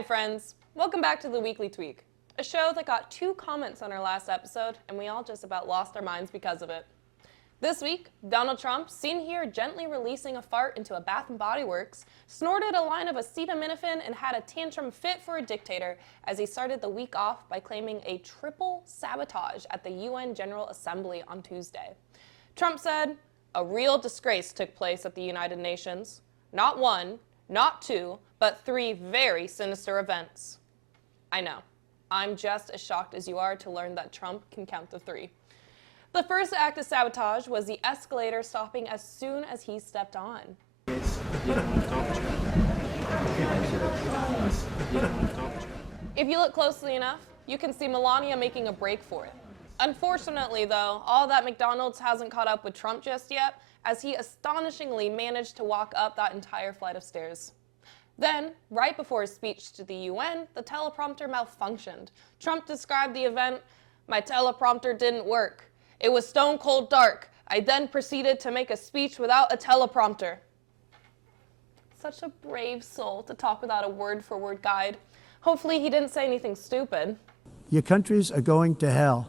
Hi friends, welcome back to the Weekly Tweek, a show that got 2 comments on our last episode and we all just about lost our minds because of it. This week, Donald Trump, seen here gently releasing a fart into a Bath & Body Works, snorted a line of acetaminophen and had a tantrum fit for a dictator as he started the week off by claiming a triple sabotage at the UN General Assembly on Tuesday. Trump said, "A real disgrace took place at the United Nations. Not 1, not 2, but 3 very sinister events." I know. I'm just as shocked as you are to learn that Trump can count to 3. The first act of sabotage was the escalator stopping as soon as he stepped on. If you look closely enough, you can see Melania making a break for it. Unfortunately, though, all that McDonald's hasn't caught up with Trump just yet, as he astonishingly managed to walk up that entire flight of stairs. Then, right before his speech to the UN, the teleprompter malfunctioned. Trump described the event, "My teleprompter didn't work. It was stone cold dark. I then proceeded to make a speech without a teleprompter." Such a brave soul to talk without a word-for-word guide. Hopefully he didn't say anything stupid. Your countries are going to hell.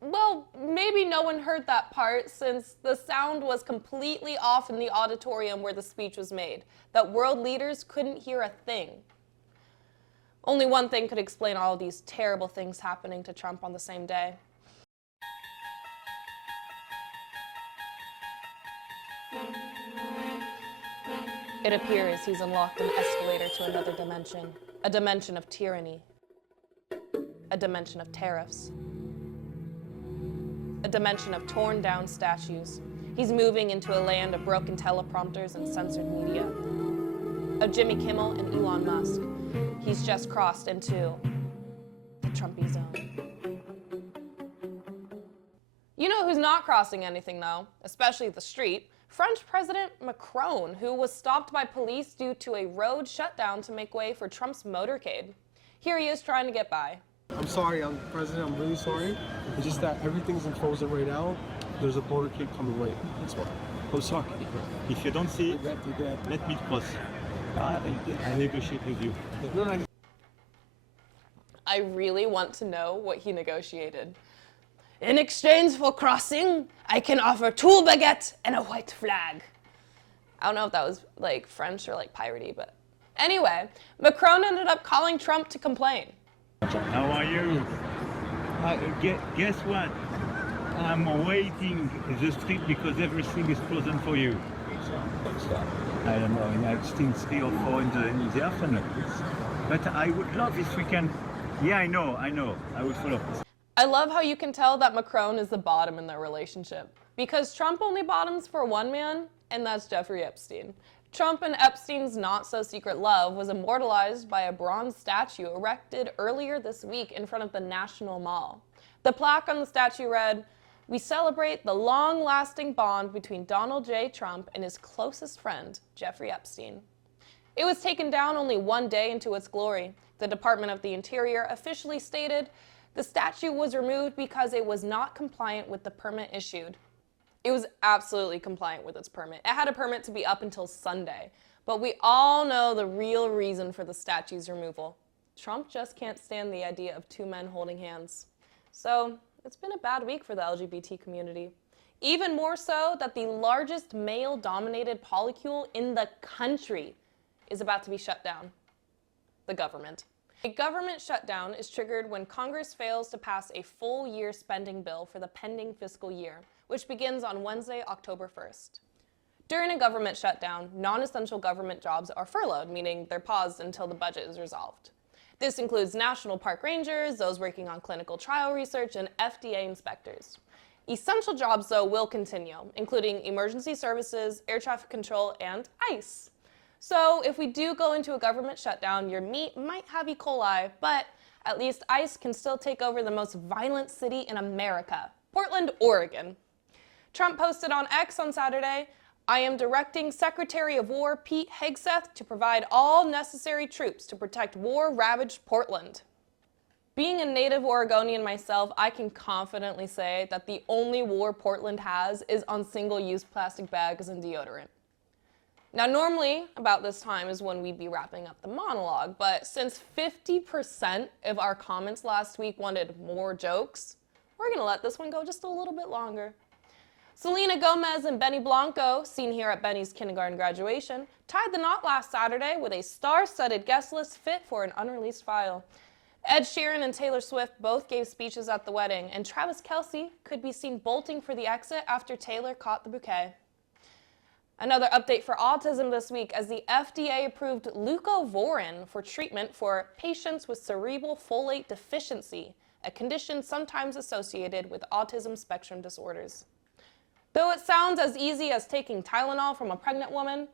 Well, maybe no one heard that part since the sound was completely off in the auditorium where the speech was made, that world leaders couldn't hear a thing. Only one thing could explain all of these terrible things happening to Trump on the same day. It appears he's unlocked an escalator to another dimension, a dimension of tyranny, a dimension of tariffs, a dimension of torn down statues. He's moving into a land of broken teleprompters and censored media, of Jimmy Kimmel and Elon Musk. He's just crossed into the Trumpy zone. You know who's not crossing anything though, especially the street? French President Macron, who was stopped by police due to a road shutdown to make way for Trump's motorcade. Here he is trying to get by. I'm sorry, President, I'm really sorry. It's just that everything's in frozen right now. There's a motorcade coming right. That's why. Oh, sorry. If you don't see it, let me cross. I negotiate with you. No. I really want to know what he negotiated. "In exchange for crossing, I can offer 2 baguettes and a white flag." I don't know if that was like French or like piratey, but anyway, Macron ended up calling Trump to complain. How are you? Guess what? I'm waiting in the street because everything is frozen for you. I don't know, it's still 3 or 4 in the afternoon. But I would love if we can. Yeah, I know. I will follow. I love how you can tell that Macron is the bottom in their relationship, because Trump only bottoms for one man, and that's Jeffrey Epstein. Trump and Epstein's not-so-secret love was immortalized by a bronze statue erected earlier this week in front of the National Mall. The plaque on the statue read, "We celebrate the long-lasting bond between Donald J. Trump and his closest friend, Jeffrey Epstein." It was taken down only 1 day into its glory. The Department of the Interior officially stated the statue was removed because it was not compliant with the permit issued. It was absolutely compliant with its permit. It had a permit to be up until Sunday, but we all know the real reason for the statue's removal. Trump just can't stand the idea of 2 men holding hands. So it's been a bad week for the LGBT community. Even more so that the largest male-dominated polycule in the country is about to be shut down. The government. A government shutdown is triggered when Congress fails to pass a full year spending bill for the pending fiscal year, which begins on Wednesday, October 1st. During a government shutdown, non-essential government jobs are furloughed, meaning they're paused until the budget is resolved. This includes national park rangers, those working on clinical trial research, and FDA inspectors. Essential jobs, though, will continue, including emergency services, air traffic control, and ICE. So if we do go into a government shutdown, your meat might have E. coli, but at least ICE can still take over the most violent city in America, Portland, Oregon. Trump posted on X on Saturday, "I am directing Secretary of War Pete Hegseth to provide all necessary troops to protect war-ravaged Portland." Being a native Oregonian myself, I can confidently say that the only war Portland has is on single-use plastic bags and deodorant. Now, normally about this time is when we'd be wrapping up the monologue, but since 50% of our comments last week wanted more jokes, we're gonna let this one go just a little bit longer. Selena Gomez and Benny Blanco, seen here at Benny's kindergarten graduation, tied the knot last Saturday with a star-studded guest list fit for an unreleased file. Ed Sheeran and Taylor Swift both gave speeches at the wedding, and Travis Kelce could be seen bolting for the exit after Taylor caught the bouquet. Another update for autism this week as the FDA approved leucovorin for treatment for patients with cerebral folate deficiency, a condition sometimes associated with autism spectrum disorders. Though it sounds as easy as taking Tylenol from a pregnant woman,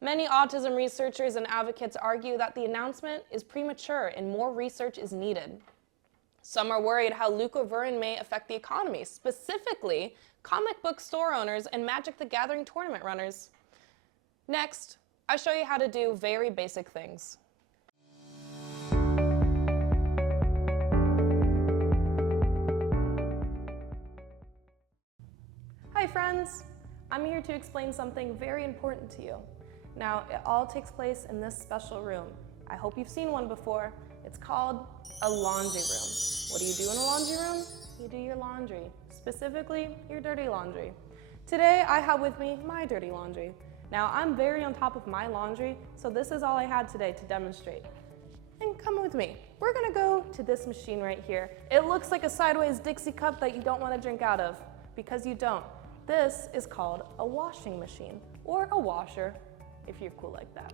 many autism researchers and advocates argue that the announcement is premature and more research is needed. Some are worried how leucovorin may affect the economy, specifically comic book store owners and Magic the Gathering tournament runners. Next, I show you how to do very basic things. Hi friends, I'm here to explain something very important to you. Now, it all takes place in this special room. I hope you've seen one before. It's called a laundry room. What do you do in a laundry room? You do your laundry, specifically your dirty laundry. Today, I have with me my dirty laundry. Now, I'm very on top of my laundry, so this is all I had today to demonstrate. And come with me. We're gonna go to this machine right here. It looks like a sideways Dixie cup that you don't wanna drink out of, because you don't. This is called a washing machine, or a washer, if you're cool like that.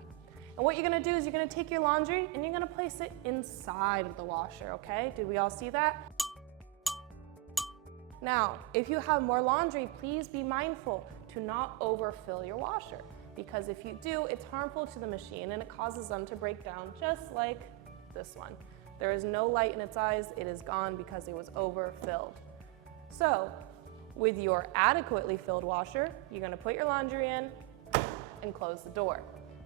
And what you're gonna do is you're gonna take your laundry and you're gonna place it inside of the washer, okay? Did we all see that? Now, if you have more laundry, please be mindful to not overfill your washer, because if you do, it's harmful to the machine and it causes them to break down, just like this one. There is no light in its eyes, it is gone because it was overfilled. So, with your adequately filled washer, you're gonna put your laundry in and close the door.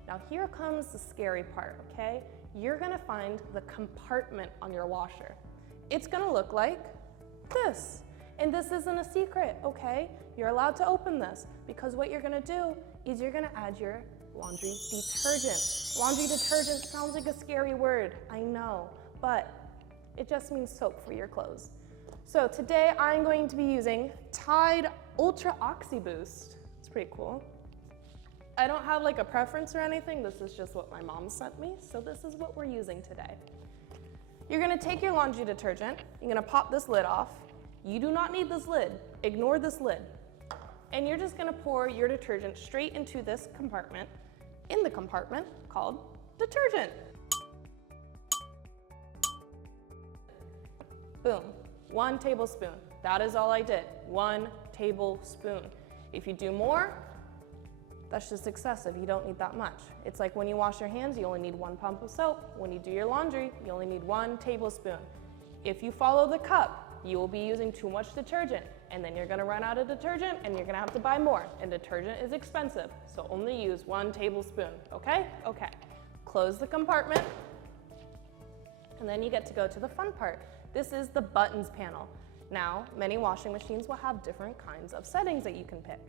Now here comes the scary part, okay? You're gonna find the compartment on your washer. It's gonna look like this. And this isn't a secret, okay? You're allowed to open this because what you're gonna do is you're gonna add your laundry detergent. Laundry detergent sounds like a scary word, I know, but it just means soap for your clothes. So today I'm going to be using Tide Ultra Oxy Boost. It's pretty cool. I don't have like a preference or anything. This is just what my mom sent me. So this is what we're using today. You're gonna take your laundry detergent. You're gonna pop this lid off. You do not need this lid. Ignore this lid. And you're just gonna pour your detergent straight into this compartment, in the compartment called detergent. Boom. 1 tablespoon. That is all I did. 1 tablespoon. If you do more, that's just excessive. You don't need that much. It's like when you wash your hands, you only need 1 pump of soap. When you do your laundry, you only need 1 tablespoon. If you follow the cup, you will be using too much detergent, and then you're gonna run out of detergent and you're gonna have to buy more, and detergent is expensive, so only use 1 tablespoon, okay? Okay. Close the compartment, and then you get to go to the fun part. This is the buttons panel. Now, many washing machines will have different kinds of settings that you can pick,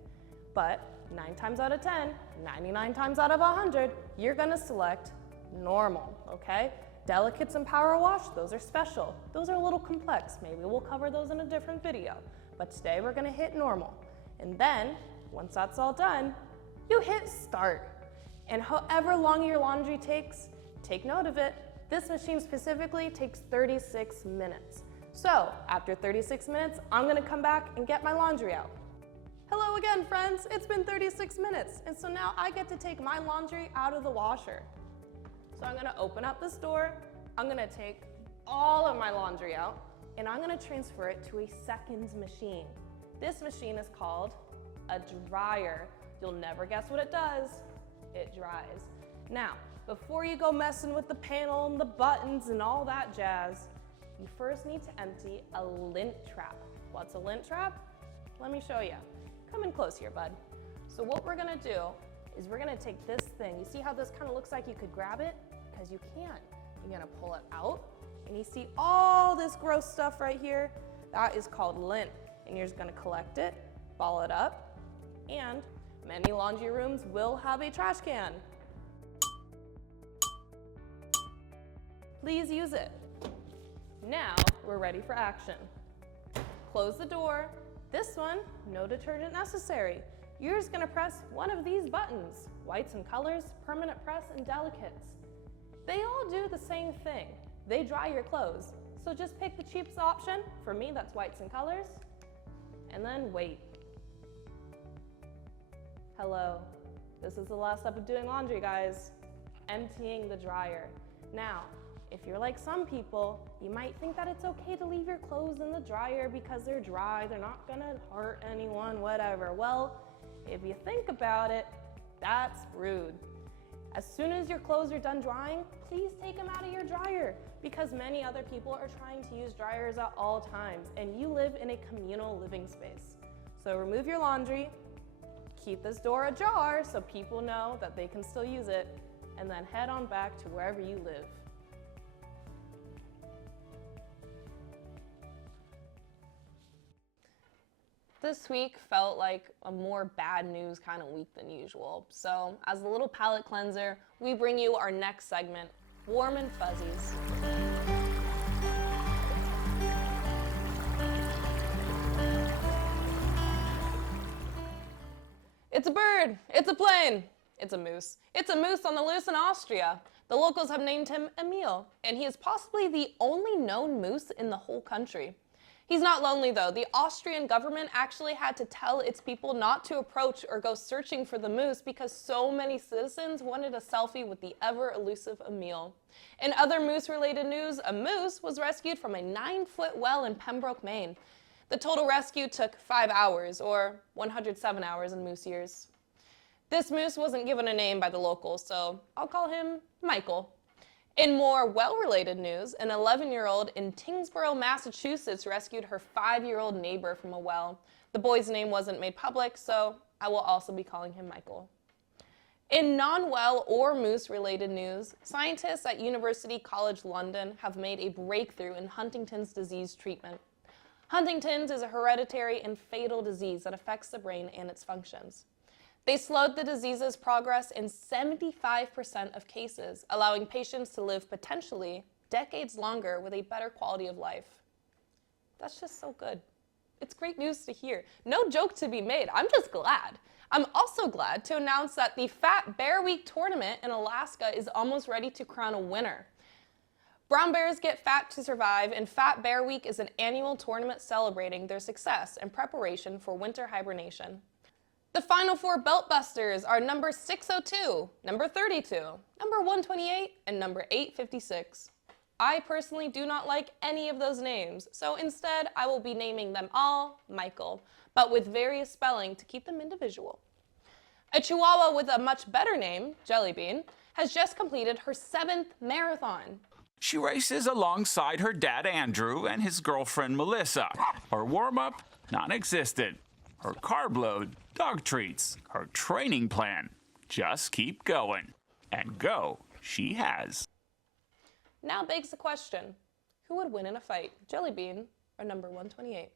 but 9 times out of 10, 99 times out of 100, you're gonna select normal, okay? Delicates and power wash, those are special. Those are a little complex. Maybe we'll cover those in a different video. But today we're gonna hit normal. And then, once that's all done, you hit start. And however long your laundry takes, take note of it. This machine specifically takes 36 minutes. So, after 36 minutes, I'm gonna come back and get my laundry out. Hello again, friends. It's been 36 minutes. And so now I get to take my laundry out of the washer. So I'm gonna open up this door, I'm gonna take all of my laundry out, and I'm gonna transfer it to a seconds machine. This machine is called a dryer. You'll never guess what it does. It dries. Now, before you go messing with the panel and the buttons and all that jazz, you first need to empty a lint trap. What's a lint trap? Let me show you. Come in close here, bud. So what we're gonna do is we're gonna take this thing. You see how this kind of looks like you could grab it? Because you can. You're gonna pull it out, and you see all this gross stuff right here? That is called lint. And you're just gonna collect it, ball it up, and Many laundry rooms will have a trash can. Please use it. Now we're ready for action. Close the door. This one, no detergent necessary. You're just gonna press one of these buttons, whites and colors, permanent press, and delicates. They all do the same thing. They dry your clothes. So just pick the cheapest option. For me, that's whites and colors. And then wait. Hello. This is the last step of doing laundry, guys. Emptying the dryer. Now, if you're like some people, you might think that it's okay to leave your clothes in the dryer because they're dry, they're not gonna hurt anyone, whatever. Well, if you think about it, that's rude. As soon as your clothes are done drying, please take them out of your dryer because many other people are trying to use dryers at all times and you live in a communal living space. So remove your laundry, keep this door ajar so people know that they can still use it, and then head on back to wherever you live. This week felt like a more bad news kind of week than usual. So as a little palate cleanser, we bring you our next segment, Warm and Fuzzies. It's a bird, it's a plane, it's a moose. It's a moose on the loose in Austria. The locals have named him Emil, and he is possibly the only known moose in the whole country. He's not lonely though. The Austrian government actually had to tell its people not to approach or go searching for the moose because so many citizens wanted a selfie with the ever elusive Emil. In other moose-related news, a moose was rescued from a 9-foot well in Pembroke, Maine. The total rescue took 5 hours, or 107 hours in moose years. This moose wasn't given a name by the locals, so I'll call him Michael. In more well-related news, an 11-year-old in Tyngsboro, Massachusetts rescued her 5-year-old neighbor from a well. The boy's name wasn't made public, so I will also be calling him Michael. In non-well or moose-related news, scientists at University College London have made a breakthrough in Huntington's disease treatment. Huntington's is a hereditary and fatal disease that affects the brain and its functions. They slowed the disease's progress in 75% of cases, allowing patients to live potentially decades longer with a better quality of life. That's just so good. It's great news to hear. No joke to be made. I'm just glad. I'm also glad to announce that the Fat Bear Week tournament in Alaska is almost ready to crown a winner. Brown bears get fat to survive, and Fat Bear Week is an annual tournament celebrating their success in preparation for winter hibernation. The final 4 belt busters are number 602, number 32, number 128, and number 856. I personally do not like any of those names, so instead I will be naming them all Michael, but with various spelling to keep them individual. A Chihuahua with a much better name, Jellybean, has just completed her 7th marathon. She races alongside her dad Andrew and his girlfriend Melissa. Her warm-up, non-existent. Her carb load, dog treats. Her training plan, just keep going. And go she has. Now begs the question, who would win in a fight, Jellybean or number 128?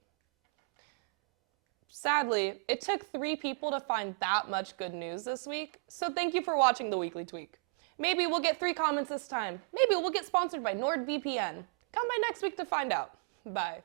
Sadly, it took 3 people to find that much good news this week, so thank you for watching the Weekly Tweek. Maybe we'll get 3 comments this time. Maybe we'll get sponsored by NordVPN. Come by next week to find out. Bye.